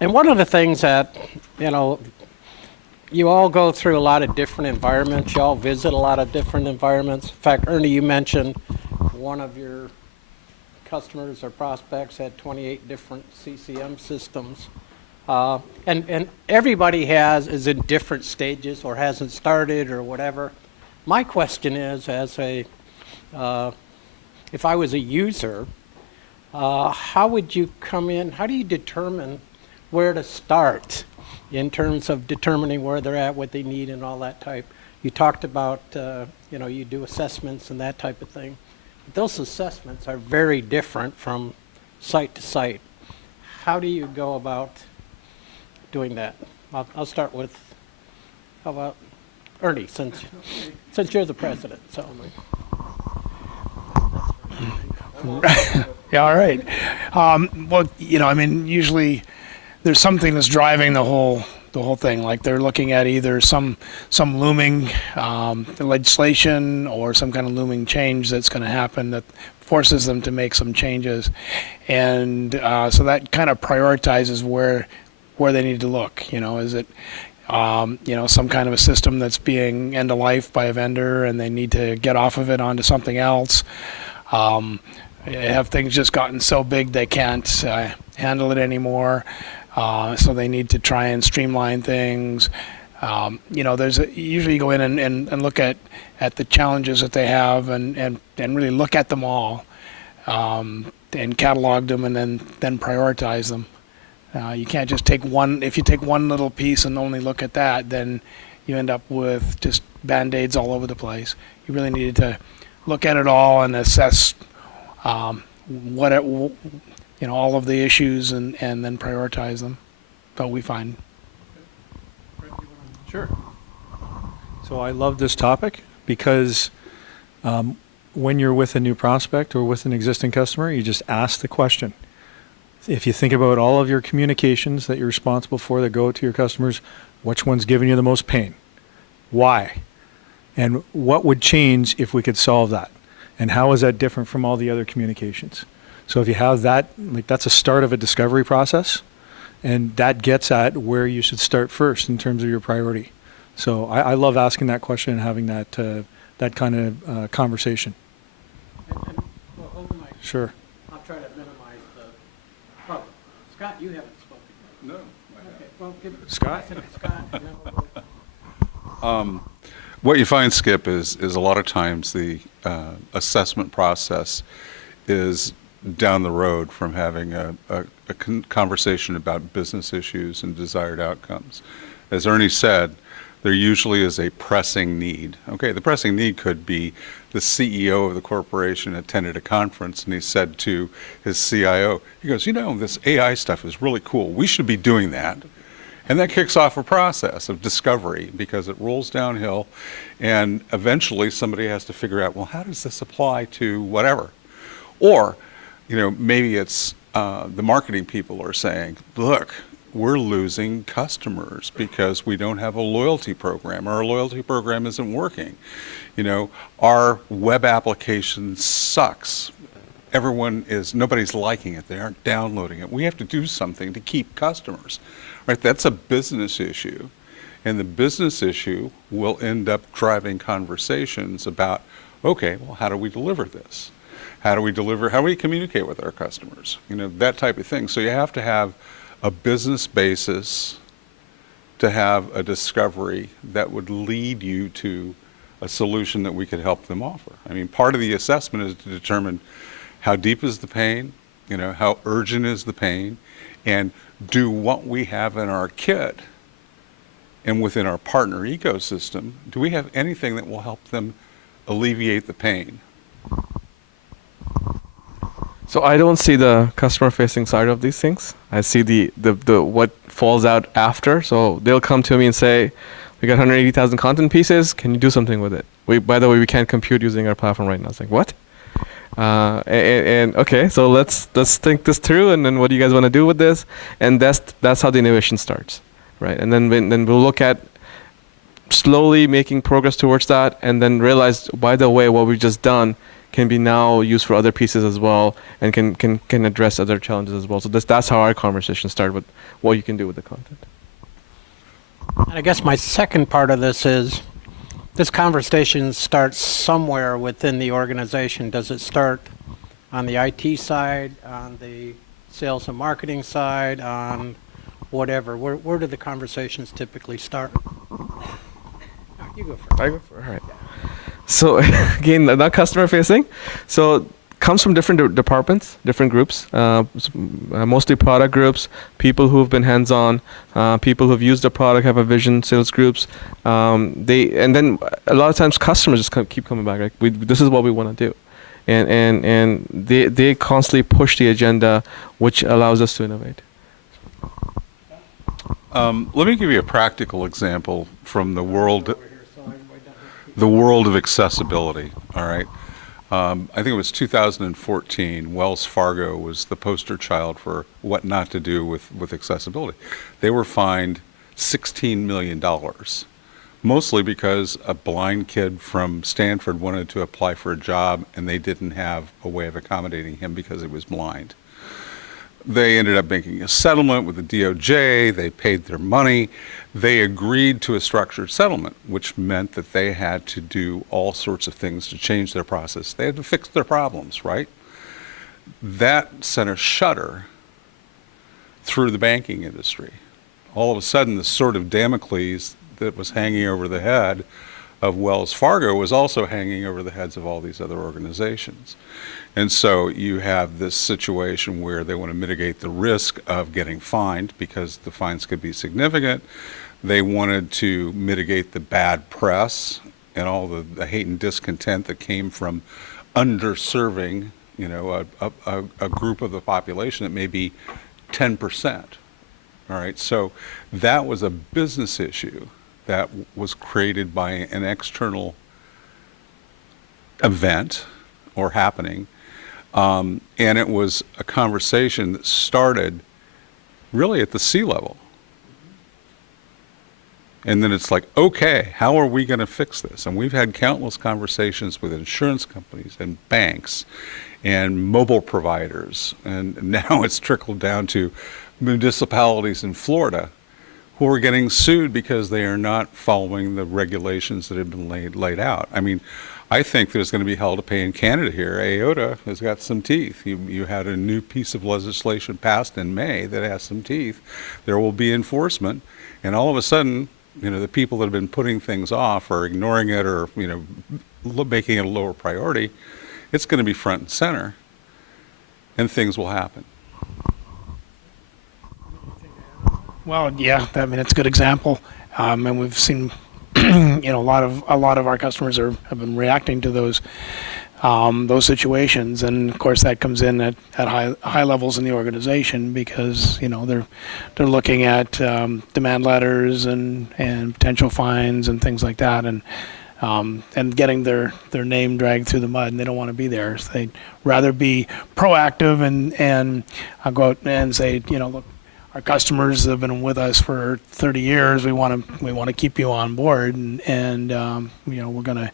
And one of the things that, you know, you all go through a lot of different environments. You all visit a lot of different environments. In fact, Ernie, you mentioned one of your customers or prospects had 28 different CCM systems. And everybody is in different stages or hasn't started or whatever. My question is, if I was a user, how would you come in? How do you determine where to start in terms of determining where they're at, what they need, and all that type? You talked about, you do assessments and that type of thing. But those assessments are very different from site to site. How do you go about doing that? I'll start with, how about Ernie, since you're the president. So. Yeah, all right. Well, usually there's something that's driving the whole thing. Like they're looking at either some looming legislation or some kind of looming change that's going to happen that forces them to make some changes, and so that kind of prioritizes where they need to look. Is it some kind of a system that's being end of life by a vendor and they need to get off of it onto something else? Have things just gotten so big they can't handle it anymore, so they need to try and streamline things. Usually you go in and look at the challenges that they have and really look at them all, and catalog them and then prioritize them. You can't just take one. If you take one little piece and only look at that, then you end up with just Band-Aids all over the place. You really needed to look at it all and assess all of the issues and then prioritize them. But we find. Sure. So I love this topic because when you're with a new prospect or with an existing customer, you just ask the question. If you think about all of your communications that you're responsible for that go to your customers, which one's giving you the most pain? Why? And what would change if we could solve that? And how is that different from all the other communications? So if you have that, that's a start of a discovery process, and that gets at where you should start first in terms of your priority. So I love asking that question and having that kind of conversation. Well, hold the mic. Sure. I'll try to minimize the. Oh, Scott, you haven't spoken yet. No. Okay. Well, Scott? Scott. And then we'll go. What you find, Skip, is a lot of times the assessment process is down the road from having a conversation about business issues and desired outcomes. As Ernie said, there usually is a pressing need. Okay, the pressing need could be the CEO of the corporation attended a conference and he said to his CIO, he goes, this AI stuff is really cool. We should be doing that. And that kicks off a process of discovery because it rolls downhill, and eventually somebody has to figure out, well, how does this apply to whatever? Or, maybe it's the marketing people are saying, look, we're losing customers because we don't have a loyalty program, or our loyalty program isn't working. Our web application sucks. Nobody's liking it. They aren't downloading it. We have to do something to keep customers. Right, that's a business issue, and the business issue will end up driving conversations about, okay, well, how do we deliver this? How do we communicate with our customers? That type of thing. So you have to have a business basis to have a discovery that would lead you to a solution that we could help them offer. I mean, part of the assessment is to determine how deep is the pain, how urgent is the pain, and do what we have in our kit and within our partner ecosystem, do we have anything that will help them alleviate the pain? So I don't see the customer-facing side of these things. I see the what falls out after. So they'll come to me and say, we got 180,000 content pieces. Can you do something with it? By the way, we can't compute using our platform right now. It's like, what? And okay, so let's think this through, and then what do you guys want to do with this? And that's how the innovation starts, right? And then we'll look at slowly making progress towards that, and then realize, by the way, what we've just done can be now used for other pieces as well, and can address other challenges as well. So that's how our conversation started with what you can do with the content. And I guess my second part of this is, this conversation starts somewhere within the organization. Does it start on the IT side, on the sales and marketing side, on whatever? Where do the conversations typically start? Oh, you go first. I go for it. All right. So again, not customer facing. So comes from different departments, different groups, mostly product groups, people who've been hands-on, people who've used the product, have a vision, sales groups. And then a lot of times customers just keep coming back. Like, this is what we want to do. And they constantly push the agenda, which allows us to innovate. Let me give you a practical example from the world of accessibility, all right? I think it was 2014, Wells Fargo was the poster child for what not to do with accessibility. They were fined $16 million, mostly because a blind kid from Stanford wanted to apply for a job and they didn't have a way of accommodating him because he was blind. They ended up making a settlement with the DOJ, they paid their money, they agreed to a structured settlement, which meant that they had to do all sorts of things to change their process. They had to fix their problems, right? That sent a shudder through the banking industry. All of a sudden, the sword of Damocles that was hanging over the head of Wells Fargo was also hanging over the heads of all these other organizations. And so you have this situation where they want to mitigate the risk of getting fined because the fines could be significant. They wanted to mitigate the bad press and all the hate and discontent that came from underserving, a group of the population that may be 10%. All right, so that was a business issue that was created by an external event or happening. And it was a conversation that started really at the C-level. And then it's like, okay, how are we going to fix this? And we've had countless conversations with insurance companies and banks and mobile providers. And now it's trickled down to municipalities in Florida who are getting sued because they are not following the regulations that have been laid out. I mean, I think there's going to be hell to pay in Canada here. AOTA has got some teeth. You had a new piece of legislation passed in May that has some teeth. There will be enforcement, and all of a sudden, the people that have been putting things off or ignoring it or, making it a lower priority, it's going to be front and center, and things will happen. Well, yeah, it's a good example, and we've seen, a lot of our customers have been reacting to those situations, and of course that comes in at high levels in the organization because they're looking at demand letters and potential fines and things like that, and getting their name dragged through the mud, and they don't want to be there. So they'd rather be proactive and go out and say, look, our customers have been with us for 30 years. We want to keep you on board, and we're gonna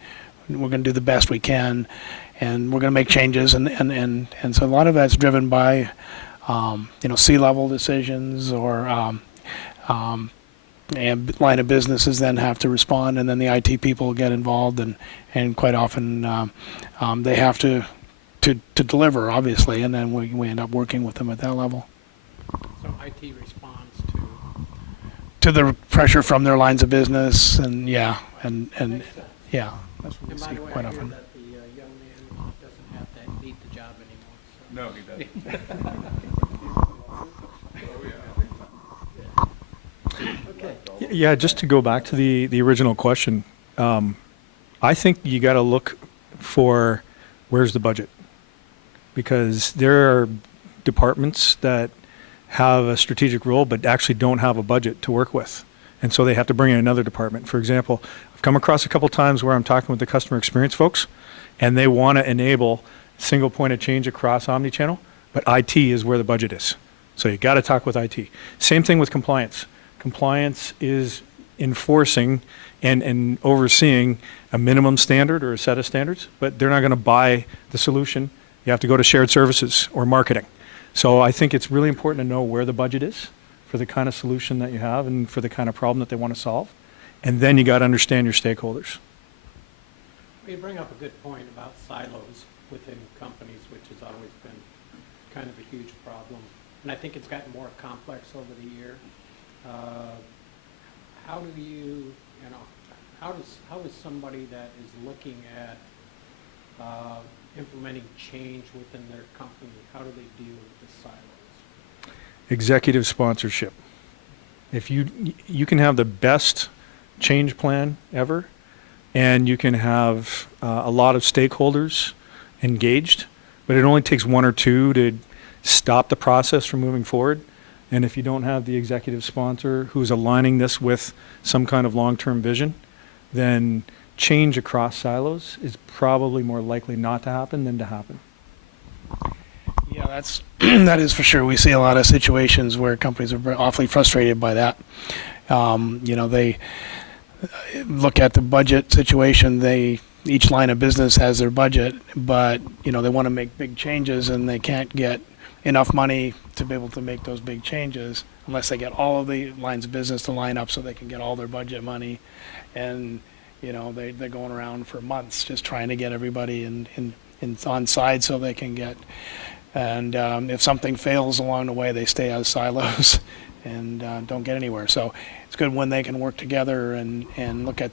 do the best we can, and we're gonna make changes, and so a lot of that's driven by C-level decisions or and line of businesses then have to respond, and then the IT people get involved, and quite often they have to deliver, obviously, and then we end up working with them at that level. So IT responds to the pressure from their lines of business, and yeah, and Makes sense. yeah, that's what we And by see the way, quite I hear often. that the young man doesn't have to need the job anymore. So. No, he doesn't. Yeah, just to go back to the original question, I think you got to look for where's the budget, because there are departments that have a strategic role but actually don't have a budget to work with, and so they have to bring in another department. For example, I've come across a couple times where I'm talking with the customer experience folks, and they want to enable single point of change across omnichannel, but IT is where the budget is. So you got to talk with IT. Same thing with compliance. Compliance is enforcing and overseeing a minimum standard or a set of standards, but they're not going to buy the solution. You have to go to shared services or marketing. So I think it's really important to know where the budget is for the kind of solution that you have and for the kind of problem that they want to solve. And then you got to understand your stakeholders. You bring up a good point about silos within companies, which has always been kind of a huge problem. And I think it's gotten more complex over the year. How do you know, how is somebody that is looking at implementing change within their company, how do they deal with the silos? Executive sponsorship. If you can have the best change plan ever, and you can have a lot of stakeholders engaged, but it only takes one or two to stop the process from moving forward. And if you don't have the executive sponsor who's aligning this with some kind of long-term vision, then change across silos is probably more likely not to happen than to happen. Yeah, that is for sure. We see a lot of situations where companies are awfully frustrated by that. They look at the budget situation. Each line of business has their budget, but they want to make big changes and they can't get enough money to be able to make those big changes unless they get all of the lines of business to line up so they can get all their budget money. And they're going around for months just trying to get everybody in on side so they can get. And if something fails along the way, they stay as silos and don't get anywhere. So it's good when they can work together and look at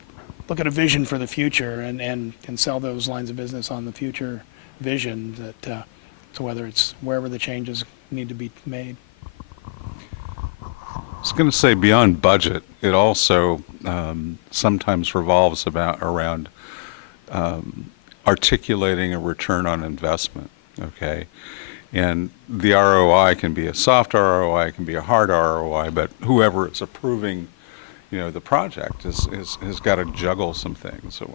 a vision for the future and sell those lines of business on the future vision that so whether it's wherever the changes need to be made. I was going to say beyond budget, it also sometimes revolves around articulating a return on investment, okay? And the ROI can be a soft ROI, it can be a hard ROI, but whoever is approving, the project has got to juggle some things. So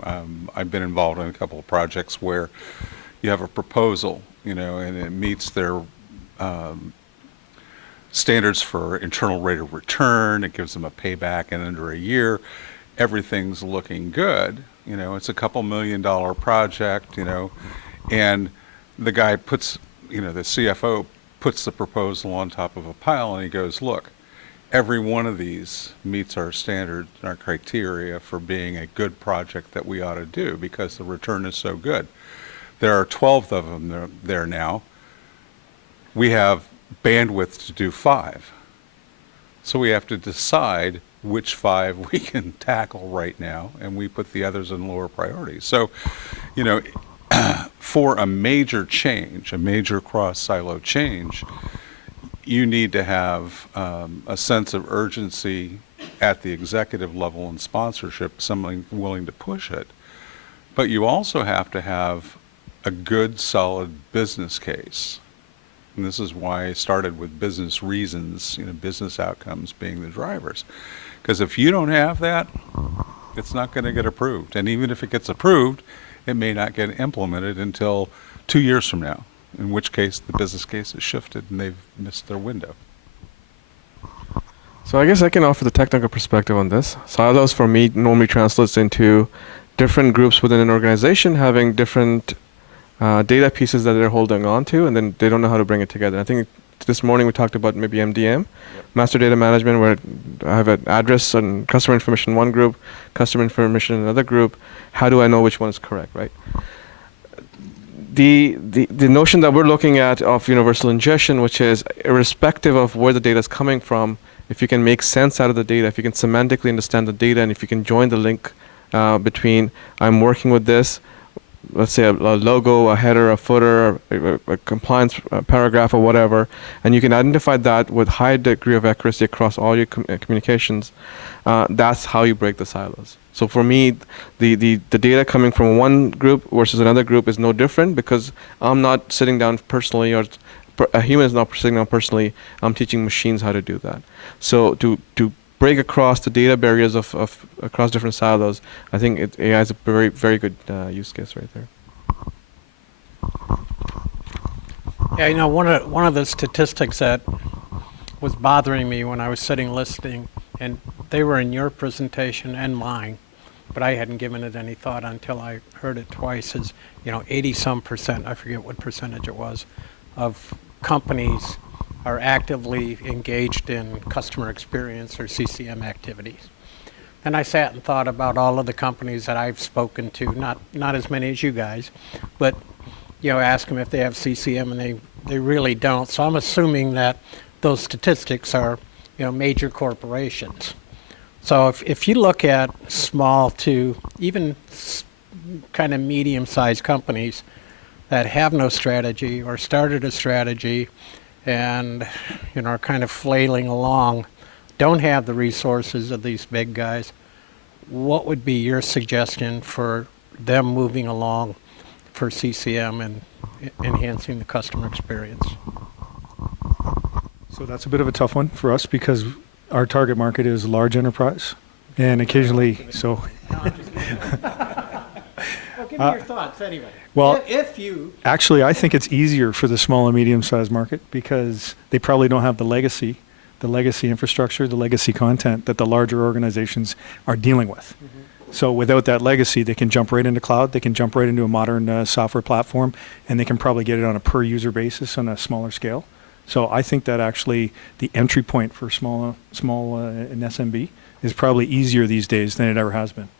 I've been involved in a couple of projects where you have a proposal, and it meets their standards for internal rate of return. It gives them a payback in under a year. Everything's looking good. It's a couple $1 million project, and the guy puts, the CFO puts the proposal on top of a pile and he goes, look, every one of these meets our standards, our criteria for being a good project that we ought to do because the return is so good. There are 12 of them there now. We have bandwidth to do 5. So we have to decide which 5 we can tackle right now, and we put the others in lower priority. So, for a major change, a major cross-silo change, you need to have a sense of urgency at the executive level and sponsorship, someone willing to push it. But you also have to have a good, solid business case. And this is why I started with business reasons, business outcomes being the drivers. Because if you don't have that, it's not going to get approved. And even if it gets approved, it may not get implemented until 2 years from now, in which case the business case has shifted and they've missed their window. So I guess I can offer the technical perspective on this. Silos for me normally translates into different groups within an organization having different data pieces that they're holding on to, and then they don't know how to bring it together. I think this morning we talked about maybe MDM, master data management, where I have an address and customer information in one group, customer information in another group. How do I know which one is correct, right? The notion that we're looking at of universal ingestion, which is irrespective of where the data is coming from, if you can make sense out of the data, if you can semantically understand the data, and if you can join the link between I'm working with this, let's say a logo, a header, a footer, a compliance paragraph or whatever, and you can identify that with high degree of accuracy across all your communications, that's how you break the silos. So for me, the data coming from one group versus another group is no different because I'm not sitting down personally, or a human is not sitting down personally. I'm teaching machines how to do that. So to break across the data barriers of across different silos, I think AI is a very, very good use case right there. Yeah, one of the statistics that was bothering me when I was sitting listening, and they were in your presentation and mine, but I hadn't given it any thought until I heard it twice, is, 80-some%, I forget what percentage it was, of companies are actively engaged in customer experience or CCM activities. And I sat and thought about all of the companies that I've spoken to, not as many as you guys, but ask them if they have CCM, and they really don't. So I'm assuming that those statistics are major corporations. So if you look at small to even kind of medium-sized companies that have no strategy or started a strategy and are kind of flailing along, don't have the resources of these big guys, what would be your suggestion for them moving along for CCM and enhancing the customer experience? So that's a bit of a tough one for us because our target market is large enterprise, and occasionally, so. Well, give me your thoughts anyway. Well, if you actually, I think it's easier for the small and medium-sized market because they probably don't have the legacy infrastructure, the legacy content that the larger organizations are dealing with. So without that legacy, they can jump right into cloud, they can jump right into a modern software platform, and they can probably get it on a per-user basis on a smaller scale. So I think that actually the entry point for small and SMB is probably easier these days than it ever has been.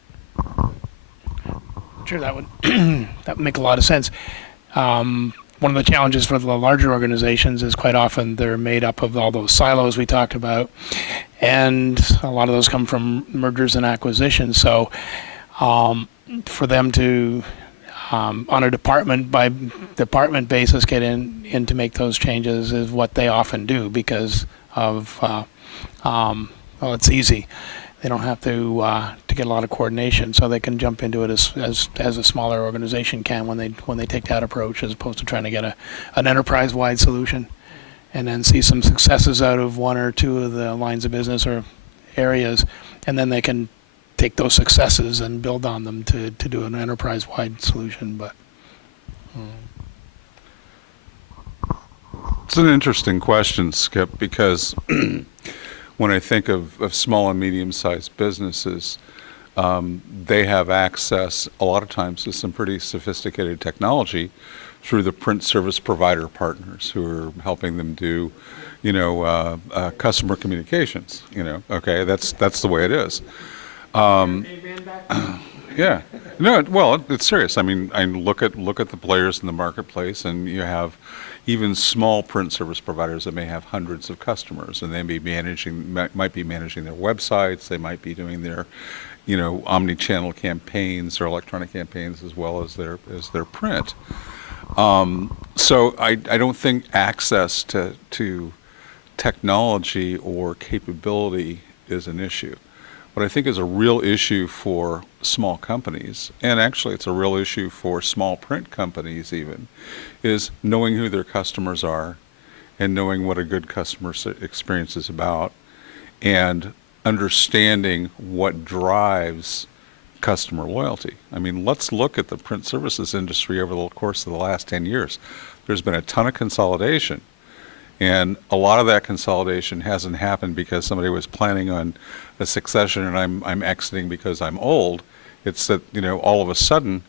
Sure, that would that would make a lot of sense. One of the challenges for the larger organizations is quite often they're made up of all those silos we talked about, and a lot of those come from mergers and acquisitions. So for them to, on a department by department basis, get in to make those changes is what they often do because of, well, it's easy. They don't have to get a lot of coordination, so they can jump into it as a smaller organization can when they take that approach, as opposed to trying to get an enterprise-wide solution, and then see some successes out of one or two of the lines of business or areas, and then they can take those successes and build on them to do an enterprise-wide solution. But It's an interesting question, Skip, because when I think of small and medium-sized businesses, they have access a lot of times to some pretty sophisticated technology through the print service provider partners who are helping them do, customer communications. Okay, that's the way it is. Yeah. No, well, it's serious. I mean, I look at the players in the marketplace, and you have even small print service providers that may have hundreds of customers, and they might be managing their websites. They might be doing their, omni-channel campaigns or electronic campaigns as well as their print. So I don't think access to technology or capability is an issue. What I think is a real issue for small companies, and actually it's a real issue for small print companies even, is knowing who their customers are and knowing what a good customer experience is about and understanding what drives customer loyalty. I mean, let's look at the print services industry over the course of the last 10 years. There's been a ton of consolidation. And a lot of that consolidation hasn't happened because somebody was planning on a succession and I'm exiting because I'm old. It's that, all of a sudden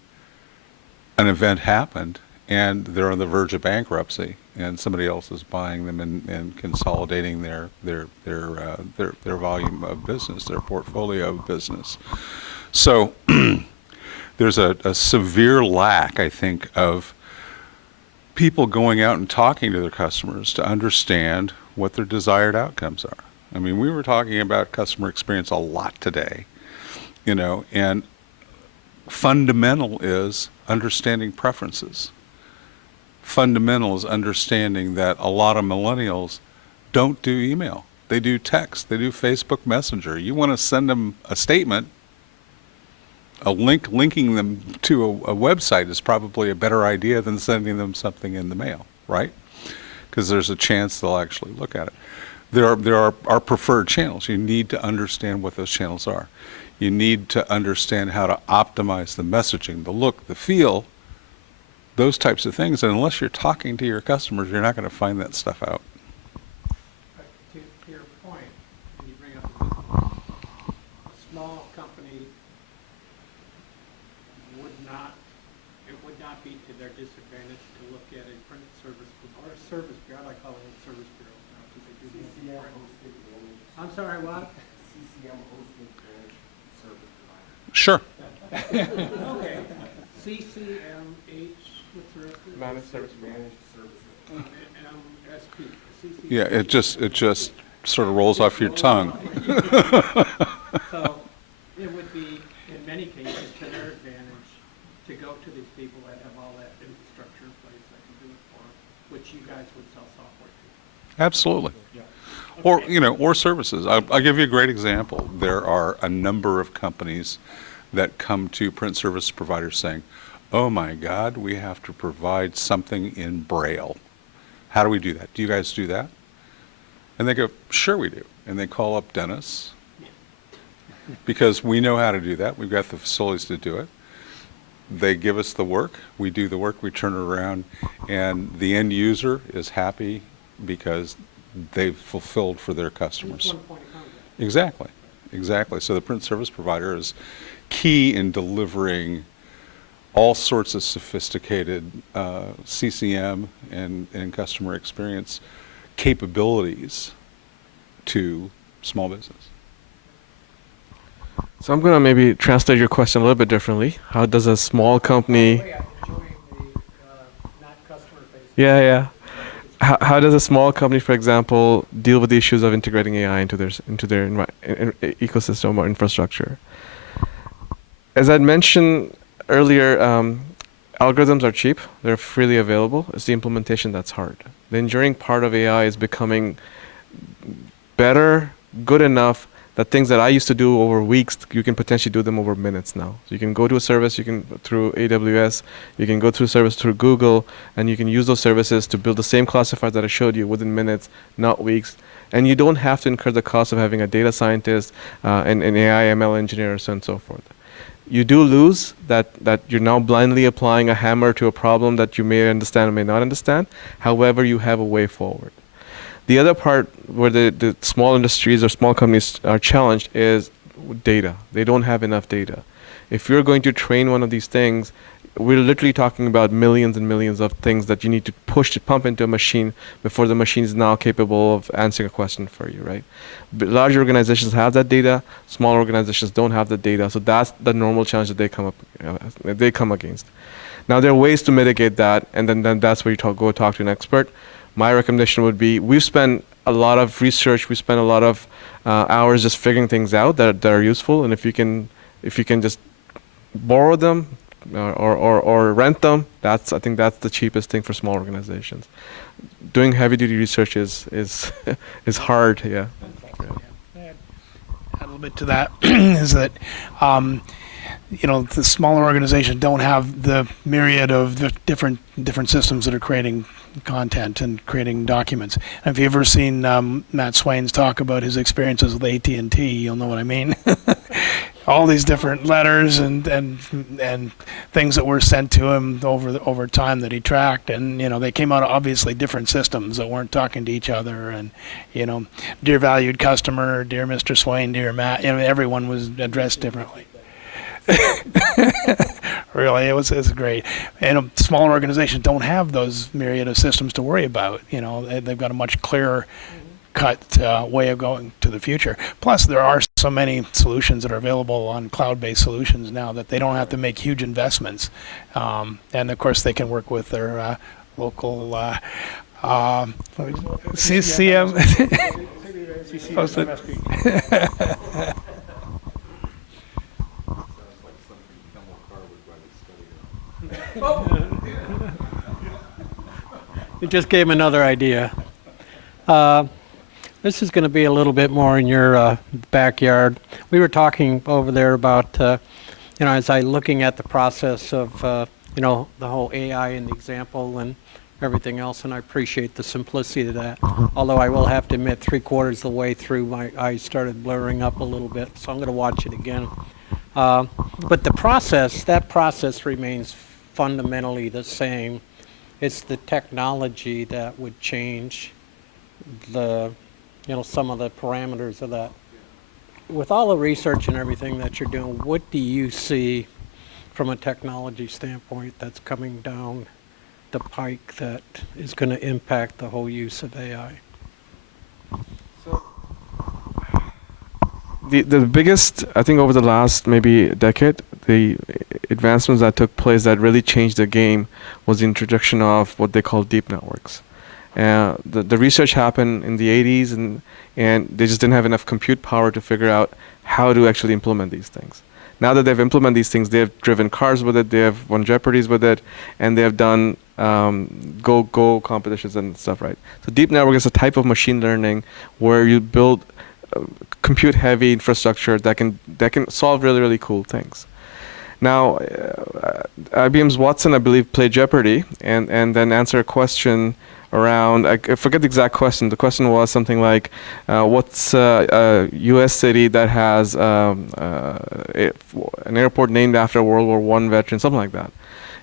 an event happened and they're on the verge of bankruptcy and somebody else is buying them and consolidating their volume of business, their portfolio of business. So there's a severe lack, I think, of people going out and talking to their customers to understand what their desired outcomes are. I mean, we were talking about customer experience a lot today, and fundamental is understanding preferences. Fundamental is understanding that a lot of millennials don't do email. They do text. They do Facebook Messenger. You want to send them a statement, linking them to a website is probably a better idea than sending them something in the mail, right? Because there's a chance they'll actually look at it. There are our preferred channels. You need to understand what those channels are. You need to understand how to optimize the messaging, the look, the feel, those types of things. And unless you're talking to your customers, you're not going to find that stuff out. To your point, and you bring up a good point, small company it would not be to their disadvantage to look at a print service or a service bureau. I call it a service bureau now because they do the print. I'm sorry, what? CCM hosting managed service provider. Sure. Okay. CCMH, what's the rest of it? Managed service. Managed services. MSP. CCMH. Yeah, it just sort of rolls off your tongue. So it would be, in many cases, to their advantage to go to these people that have all that infrastructure in place that can do it for them, which you guys would sell software to. Absolutely. Or, or services. I'll give you a great example. There are a number of companies that come to print service providers saying, oh my God, we have to provide something in Braille. How do we do that? Do you guys do that? And they go, sure we do. And they call up Dennis because we know how to do that. We've got the facilities to do it. They give us the work. We do the work. We turn it around. And the end user is happy because they've fulfilled for their customers. One point of contact. Exactly. Exactly. So the print service provider is key in delivering all sorts of sophisticated CCM and customer experience capabilities to small business. So I'm gonna maybe translate your question a little bit differently. How does a small company? Not customer facing. Yeah. How does a small company, for example, deal with the issues of integrating AI into their ecosystem or infrastructure? As I'd mentioned earlier, algorithms are cheap; they're freely available. It's the implementation that's hard. The enduring part of AI is becoming better, good enough that things that I used to do over weeks, you can potentially do them over minutes now. So you can go to a service, through AWS, you can go through a service through Google, and you can use those services to build the same classifier that I showed you within minutes, not weeks. And you don't have to incur the cost of having a data scientist, an AI ML engineer, so on and so forth. You do lose that you're now blindly applying a hammer to a problem that you may understand or may not understand. However, you have a way forward. The other part where the small industries or small companies are challenged is data. They don't have enough data. If you're going to train one of these things, we're literally talking about millions and millions of things that you need to pump into a machine before the machine is now capable of answering a question for you, right? But large organizations have that data. Small organizations don't have the data. So that's the normal challenge that they come against. Now there are ways to mitigate that, and then that's where you go talk to an expert. My recommendation would be, we've spent a lot of research, we spent a lot of hours just figuring things out that are useful, and if you can just borrow them or rent them, I think that's the cheapest thing for small organizations. Doing heavy duty research is is hard, yeah. Add a little bit to that is that the smaller organizations don't have the myriad of the different systems that are creating content and creating documents. And if you've ever seen Matt Swain's talk about his experiences with AT&T, you'll know what I mean. All these different letters and things that were sent to him over time that he tracked, and they came out of obviously different systems that weren't talking to each other. And dear valued customer, dear Mr. Swain, dear Matt, everyone was addressed differently. Really, it was great. And smaller organizations don't have those myriad of systems to worry about. They've got a much clearer cut way of going to the future. Plus, there are so many solutions that are available on cloud-based solutions now that they don't have to make huge investments. And of course, they can work with their local CCM. You just gave him another idea. This is going to be a little bit more in your backyard. We were talking over there about, as I looking at the process of, the whole AI and the example and everything else, and I appreciate the simplicity of that. Although I will have to admit, 3/4 of the way through, my eyes started blurring up a little bit, so I'm going to watch it again. But that process remains fundamentally the same. It's the technology that would change some of the parameters of that. with all the research and everything that you're doing, what do you see from a technology standpoint that's coming down the pike that is going to impact the whole use of AI? The biggest, I think, over the last maybe decade, the advancements that took place that really changed the game was the introduction of what they call deep networks. The research happened in the 80s, and they just didn't have enough compute power to figure out how to actually implement these things. Now that they've implemented these things, they've driven cars with it, they have won Jeopardies with it, and they have done Go competitions and stuff, right? So deep network is a type of machine learning where you build compute-heavy infrastructure that can solve really, really cool things. Now, IBM's Watson, I believe, played Jeopardy and then answered a question around, I forget the exact question. The question was something like, what's a U.S. city that has an airport named after a World War I veteran, something like that.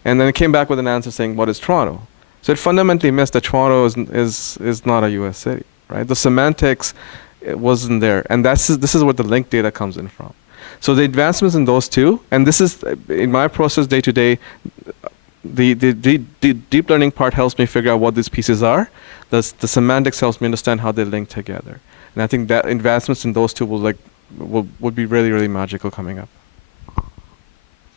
And then it came back with an answer saying, what is Toronto? So it fundamentally missed that Toronto is not a U.S. city, right? The semantics, it wasn't there. And this is where the linked data comes in from. So the advancements in those two, and this is, in my process day to day, the deep learning part helps me figure out what these pieces are. The semantics helps me understand how they link together. And I think that advancements in those two would be really, really magical coming up.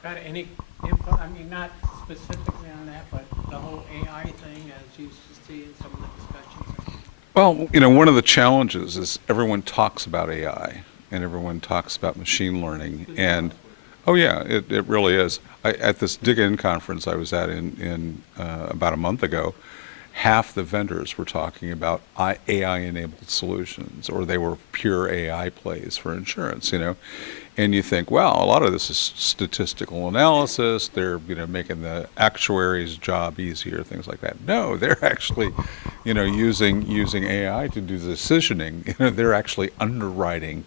Got any input? I mean, not specifically on that, but the whole AI thing as you see in some of the discussions. Well, one of the challenges is everyone talks about AI and everyone talks about machine learning. And, oh yeah, it really is. At this Dig In conference I was at in about a month ago, half the vendors were talking about AI-enabled solutions, or they were pure AI plays for insurance, And you think, well, a lot of this is statistical analysis. They're, making the actuary's job easier, things like that. No, they're actually, using AI to do decisioning. They're actually underwriting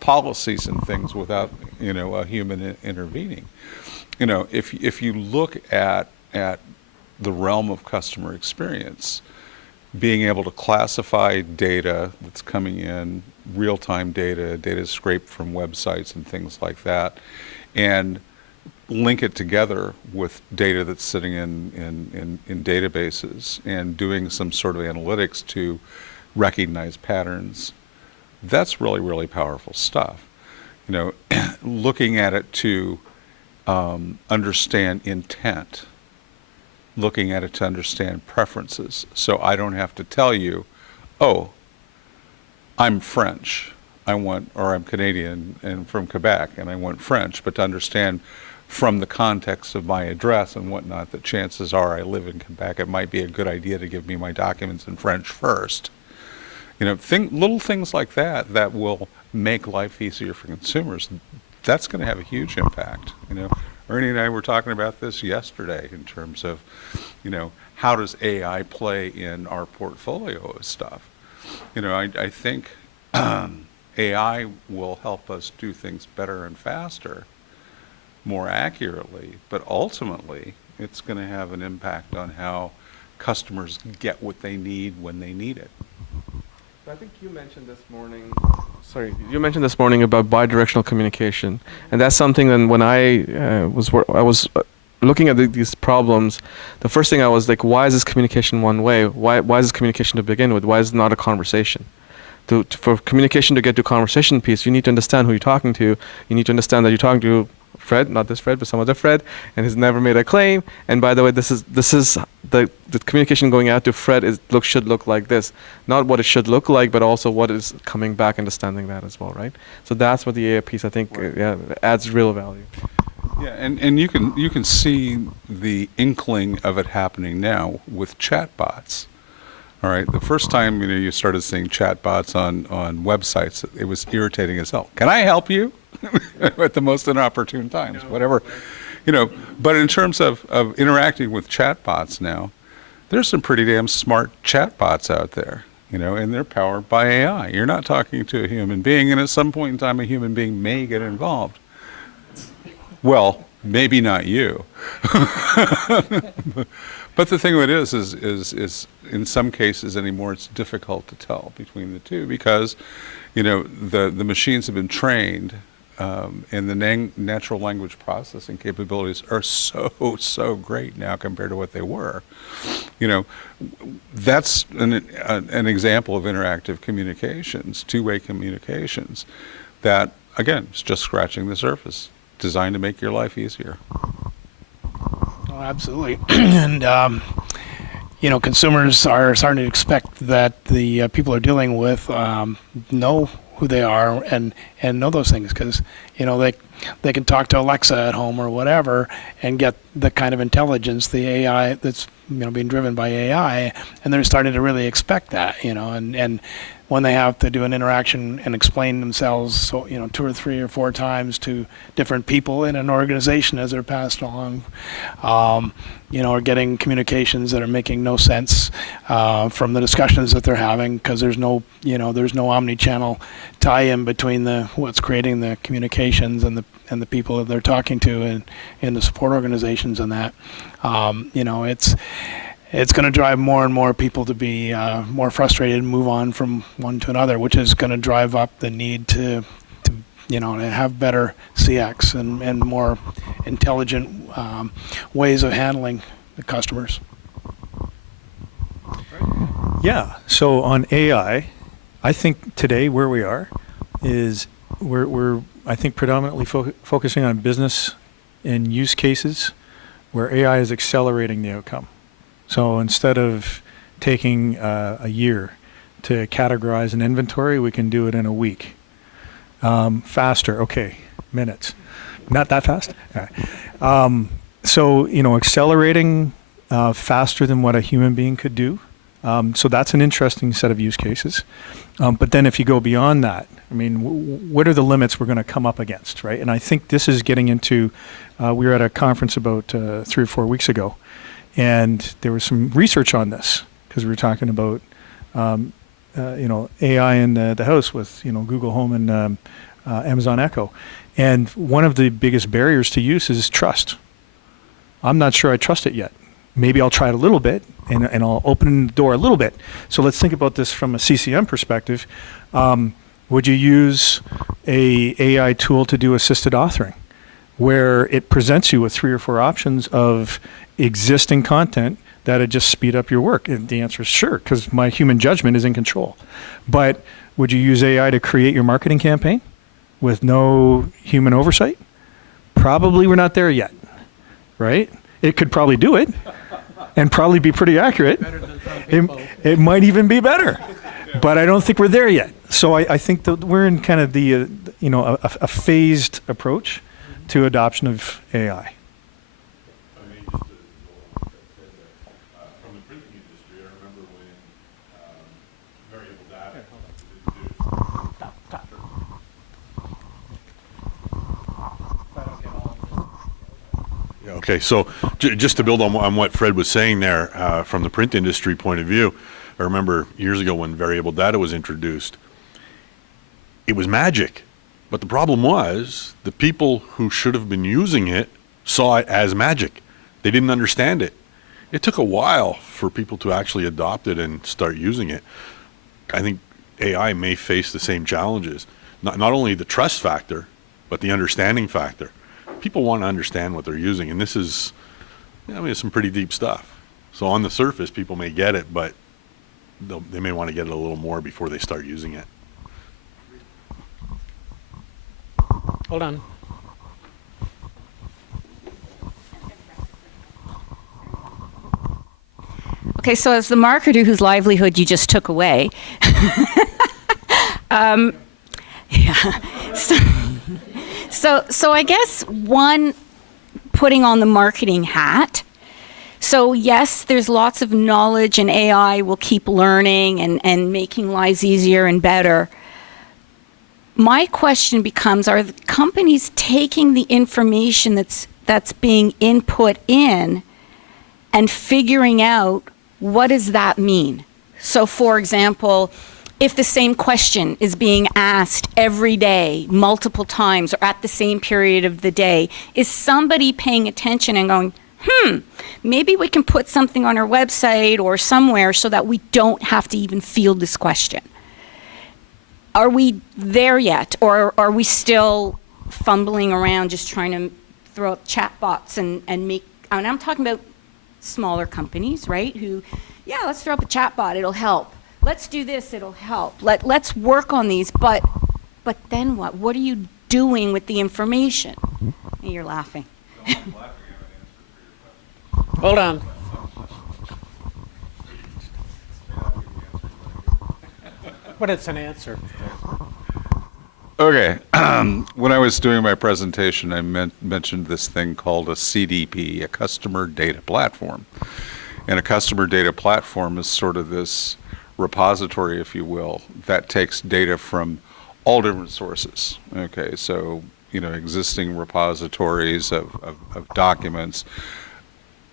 policies and things without, a human intervening. If you look at the realm of customer experience, being able to classify data that's coming in, real-time data scraped from websites and things like that, and link it together with data that's sitting in databases and doing some sort of analytics to recognize patterns, that's really, really powerful stuff. Looking at it to understand intent, looking at it to understand preferences. So I don't have to tell you, oh, I'm French, or I'm Canadian and from Quebec, and I want French, but to understand from the context of my address and whatnot that chances are I live in Quebec, it might be a good idea to give me my documents in French first. Little things like that will make life easier for consumers. That's going to have a huge impact. Ernie and I were talking about this yesterday in terms of, how does AI play in our portfolio of stuff? I think AI will help us do things better and faster, more accurately, but ultimately it's going to have an impact on how customers get what they need when they need it. I think you mentioned this morning. Sorry, you mentioned this morning about bidirectional communication, and that's something. That when I was looking at these problems, the first thing I was like, why is this communication one way? Why is this communication to begin with? Why is it not a conversation? For communication to get to conversation piece, you need to understand who you're talking to. You need to understand that you're talking to Fred, not this Fred, but some other Fred, and he's never made a claim. And by the way, this is the communication going out to Fred should look like this, not what it should look like, but also what is coming back, understanding that as well, right? So that's what the AI piece, I think, adds real value. Yeah, and you can see the inkling of it happening now with chatbots. All right, the first time you started seeing chatbots on websites, it was irritating as hell. Can I help you? At the most inopportune times, whatever, But in terms of interacting with chatbots now, there's some pretty damn smart chatbots out there, and they're powered by AI. You're not talking to a human being, and at some point in time, a human being may get involved. Well, maybe not you. But the thing of it is in some cases anymore, it's difficult to tell between the two because, the machines have been trained, and the natural language processing capabilities are so great now compared to what they were. That's an example of interactive communications, two-way communications, that, again, is just scratching the surface, designed to make your life easier. Oh, absolutely. And, consumers are starting to expect that the people they're dealing with know who they are and know those things because, they can talk to Alexa at home or whatever and get the kind of intelligence, the AI that's, being driven by AI, and they're starting to really expect that, and when they have to do an interaction and explain themselves, so, 2 or 3 or 4 times to different people in an organization as they're passed along, or getting communications that are making no sense from the discussions that they're having because there's no omni-channel tie-in between what's creating the communications and the people that they're talking to in the support organizations and that. It's going to drive more and more people to be more frustrated and move on from one to another, which is going to drive up the need to have better CX and more intelligent ways of handling the customers. Yeah. So on AI, I think today where we are is we're I think predominantly focusing on business and use cases where AI is accelerating the outcome. So instead of taking a year to categorize an inventory, we can do it in a week. Faster, okay, minutes. Not that fast? All right. So, accelerating faster than what a human being could do. So that's an interesting set of use cases. But then if you go beyond that, what are the limits we're going to come up against, right? And I think this is getting into, we were at a conference about 3 or 4 weeks ago, and there was some research on this because we were talking about, AI in the house with, Google Home and Amazon Echo. And one of the biggest barriers to use is trust. I'm not sure I trust it yet. Maybe I'll try it a little bit and I'll open the door a little bit. So let's think about this from a CCM perspective. Would you use a AI tool to do assisted authoring where it presents you with 3 or 4 options of existing content that'd just speed up your work? And the answer is sure, because my human judgment is in control. But would you use AI to create your marketing campaign with no human oversight? Probably we're not there yet, right? It could probably do it and probably be pretty accurate. It might even be better, but I don't think we're there yet. So I think that we're in kind of the, a phased approach to adoption of AI. I mean, just to go on what Fred said there, from the printing industry, I remember when variable data was introduced. Yeah, okay, so just to build on what Fred was saying there, from the print industry point of view, I remember years ago when variable data was introduced, it was magic. But the problem was the people who should have been using it saw it as magic. They didn't understand it. It took a while for people to actually adopt it and start using it. I think AI may face the same challenges. Not only the trust factor, but the understanding factor. People want to understand what they're using, and this is, it's some pretty deep stuff. So on the surface, people may get it, but they may want to get it a little more before they start using it. Hold on. Okay, so as the marketer whose livelihood you just took away, yeah. So I guess one, putting on the marketing hat. So yes, there's lots of knowledge, and AI will keep learning and making lives easier and better. My question becomes, are the companies taking the information that's being input in and figuring out what does that mean? So for example, if the same question is being asked every day, multiple times, or at the same period of the day, is somebody paying attention and going, maybe we can put something on our website or somewhere so that we don't have to even field this question. Are we there yet, or are we still fumbling around just trying to throw up chatbots and make, and I'm talking about smaller companies, right, who, yeah, let's throw up a chatbot, it'll help. Let's do this, it'll help. Let's work on these, but then what? What are you doing with the information? And you're laughing. Hold on. But it's an answer. Okay. When I was doing my presentation, I mentioned this thing called a CDP, a customer data platform. And a customer data platform is sort of this repository, if you will, that takes data from all different sources. Okay, so, existing repositories of documents,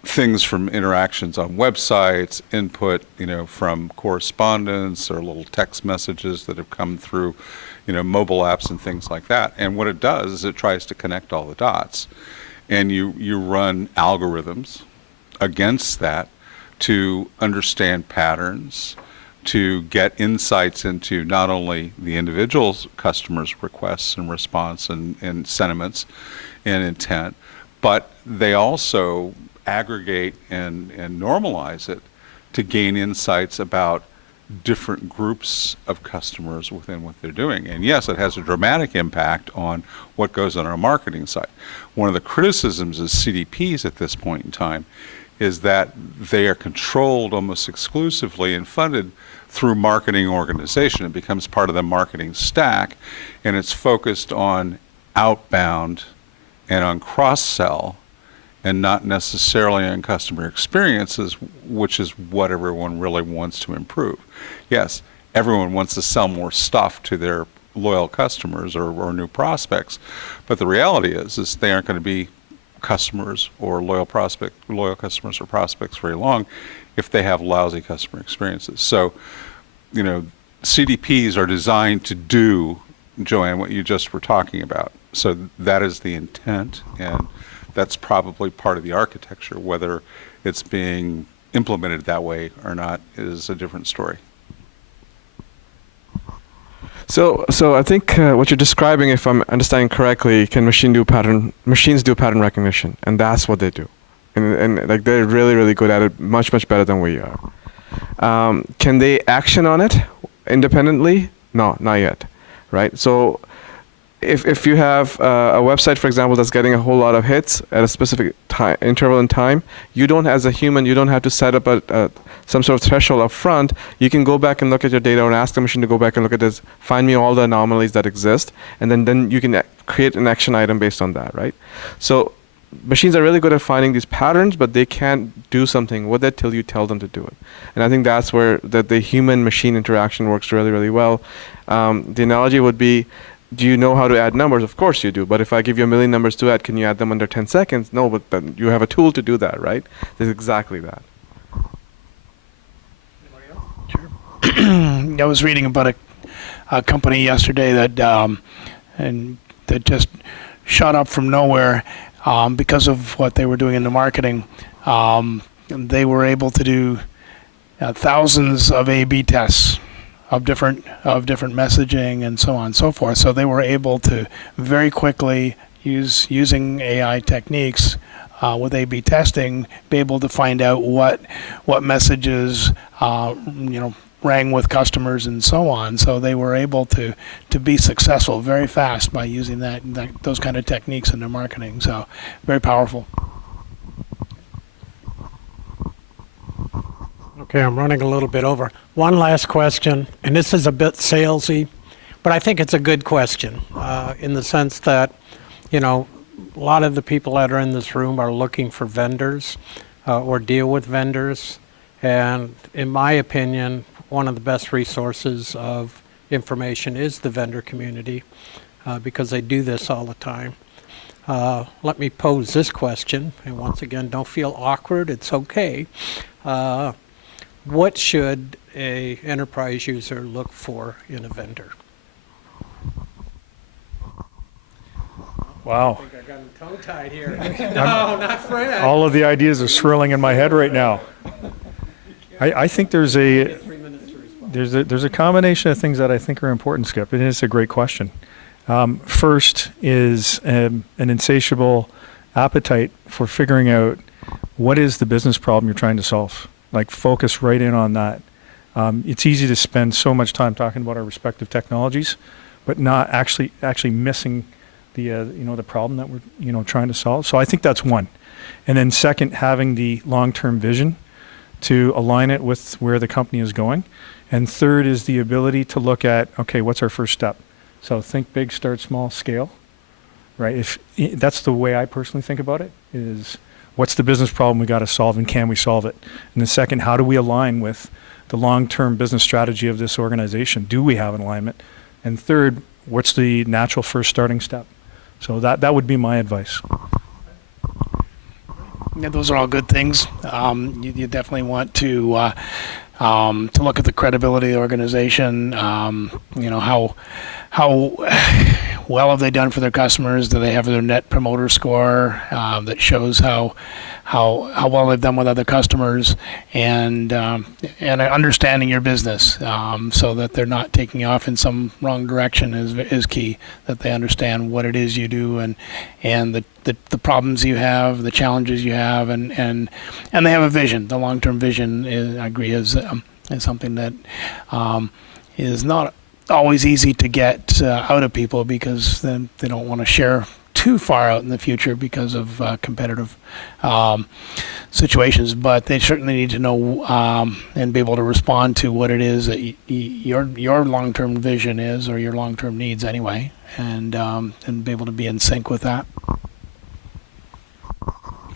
things from interactions on websites, input, from correspondence or little text messages that have come through, mobile apps and things like that. And what it does is it tries to connect all the dots. And you run algorithms against that to understand patterns, to get insights into not only the individual customer's requests and response and sentiments and intent, but they also aggregate and normalize it to gain insights about different groups of customers within what they're doing. And yes, it has a dramatic impact on what goes on our marketing side. One of the criticisms of CDPs at this point in time is that they are controlled almost exclusively and funded through marketing organization. It becomes part of the marketing stack, and it's focused on outbound and on cross-sell and not necessarily on customer experiences, which is what everyone really wants to improve. Yes, everyone wants to sell more stuff to their loyal customers or new prospects, but the reality is they aren't going to be customers or loyal customers or prospects very long if they have lousy customer experiences. So, CDPs are designed to do, Joanne, what you just were talking about. So that is the intent, and that's probably part of the architecture. Whether it's being implemented that way or not is a different story. So I think what you're describing, if I'm understanding correctly, machines do pattern recognition, and that's what they do, and like they're really, really good at it, much better than we are. Can they action on it independently? No, not yet, right? So if you have a website, for example, that's getting a whole lot of hits at a specific interval in time, you don't, as a human, you don't have to set up some sort of threshold up front. You can go back and look at your data and ask the machine to go back and look at this, find me all the anomalies that exist, and then you can create an action item based on that, right? So machines are really good at finding these patterns, but they can't do something with it till you tell them to do it. And I think that's where the human-machine interaction works really, really well. The analogy would be, do you know how to add numbers? Of course you do. But if I give you 1 million numbers to add, can you add them under 10 seconds? No, but then you have a tool to do that, right? It's exactly that. I was reading about a company yesterday that just shot up from nowhere because of what they were doing in the marketing. They were able to do thousands of A/B tests of different messaging and so on and so forth. So they were able to very quickly using AI techniques with A/B testing, be able to find out what messages rang with customers and so on. So they were able to be successful very fast by using those kind of techniques in their marketing. So very powerful. Okay, I'm running a little bit over. One last question, and this is a bit salesy, but I think it's a good question in the sense that, a lot of the people that are in this room are looking for vendors or deal with vendors. And in my opinion, one of the best resources of information is the vendor community because they do this all the time. Let me pose this question, and once again, don't feel awkward, it's okay. What should an enterprise user look for in a vendor? Wow. I got him tongue-tied here. No, not Fred. All of the ideas are swirling in my head right now. I think there's a 3 minutes to respond. there's a combination of things that I think are important, Skip, and it's a great question. First is an insatiable appetite for figuring out what is the business problem you're trying to solve. Like, focus right in on that. It's easy to spend so much time talking about our respective technologies, but not actually missing the the problem that we're trying to solve. So I think that's one. And then second, having the long-term vision to align it with where the company is going. And third is the ability to look at, okay, what's our first step? So think big, start small, scale, right? That's the way I personally think about it, is what's the business problem we got to solve and can we solve it? And the second, how do we align with the long-term business strategy of this organization? Do we have an alignment? And third, what's the natural first starting step? So that would be my advice. Yeah, those are all good things. You definitely want to look at the credibility of the organization. How well have they done for their customers? Do they have their net promoter score that shows how well they've done with other customers, and understanding your business so that they're not taking off in some wrong direction is key. That they understand what it is you do and the problems you have, the challenges you have, and they have a vision. The long-term vision, I agree, is something that is not always easy to get out of people, because then they don't want to share too far out in the future because of competitive situations. But they certainly need to know and be able to respond to what it is that your long-term vision is, or your long-term needs anyway, and be able to be in sync with that.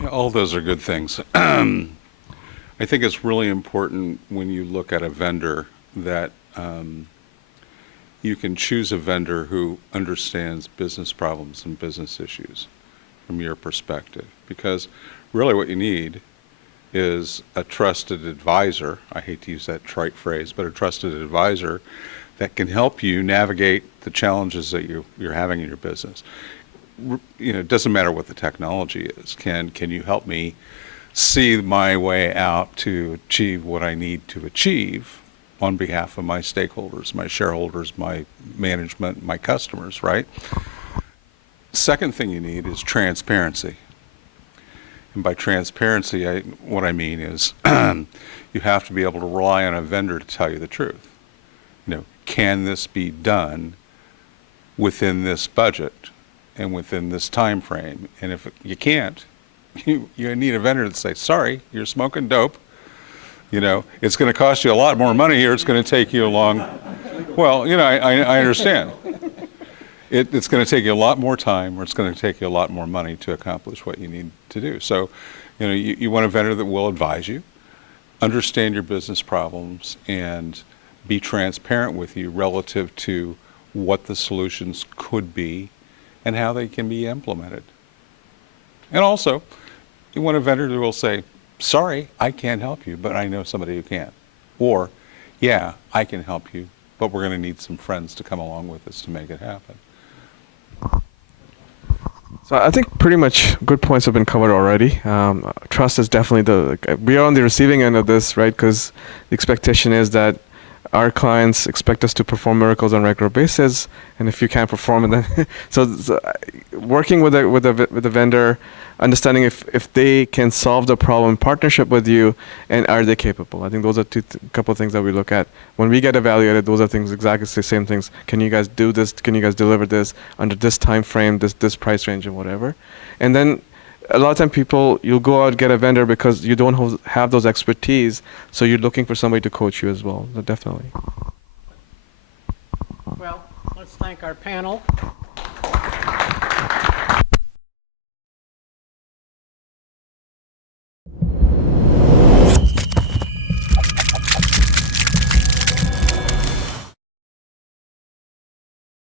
Yeah, all those are good things. I think it's really important when you look at a vendor that you can choose a vendor who understands business problems and business issues from your perspective. Because really what you need is a trusted advisor. I hate to use that trite phrase, but a trusted advisor that can help you navigate the challenges that you're having in your business. It doesn't matter what the technology is. Can you help me see my way out to achieve what I need to achieve on behalf of my stakeholders, my shareholders, my management, my customers, right? Second thing you need is transparency. And by transparency, what I mean is you have to be able to rely on a vendor to tell you the truth. Can this be done within this budget and within this time frame? And if you can't, you need a vendor to say, sorry, you're smoking dope. It's going to cost you a lot more money here. It's going to take you a long, well, I understand. It's going to take you a lot more time, or it's going to take you a lot more money to accomplish what you need to do. So, you want a vendor that will advise you, understand your business problems, and be transparent with you relative to what the solutions could be and how they can be implemented. And also, you want a vendor that will say, sorry, I can't help you, but I know somebody who can. Or, yeah, I can help you, but we're going to need some friends to come along with us to make it happen. So I think pretty much good points have been covered already. Trust is definitely we are on the receiving end of this, right? Because the expectation is that our clients expect us to perform miracles on a regular basis, and if you can't perform, then so working with a vendor, understanding if they can solve the problem in partnership with you, and are they capable. I think those are couple of things that we look at when we get evaluated. Those are things, exactly the same things. Can you guys do this? Can you guys deliver this under this time frame, this price range, and whatever? And then a lot of time you'll go out and get a vendor because you don't have those expertise, so you're looking for somebody to coach you as well. So definitely. Well, let's thank our panel.